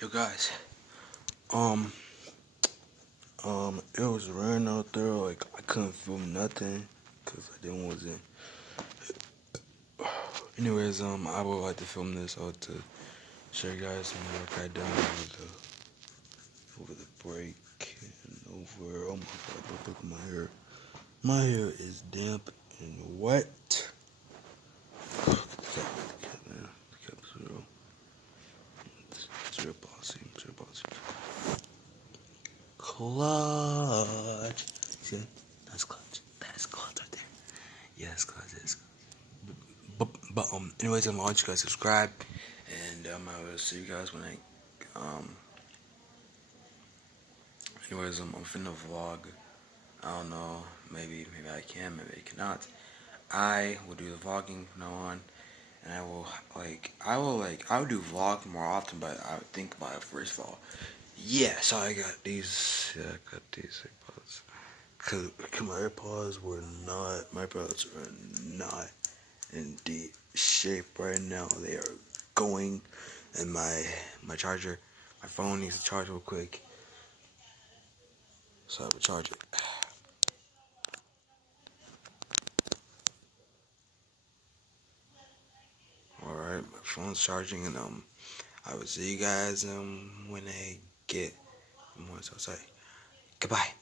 Yo guys, um, it was raining out there, like I couldn't film nothing, cause I didn't wasn't. Anyways, I would like to film this out to show you guys some work I done over the break and over. Oh my god, look at my hair. My hair is damp and wet. Look at the cat, man. The cat is real. It's real bossy. It's real bossy. Clutch. See, that's clutch. That's clutch right there. Yeah, that's clutch. That's clutch. But anyways, I'm gonna let you guys subscribe, and I will see you guys when I'm finna vlog. I don't know, maybe I can, maybe I cannot. I will do the vlogging from now on, and I will do vlogs more often, but I would think about it first of all. Yeah, so I got these, AirPods. Cause my AirPods are not in deep shape right now. They are going, and my charger, my phone needs to charge real quick, so I will charge it. All right, my phone's charging, and I will see you guys when I get more. So say goodbye.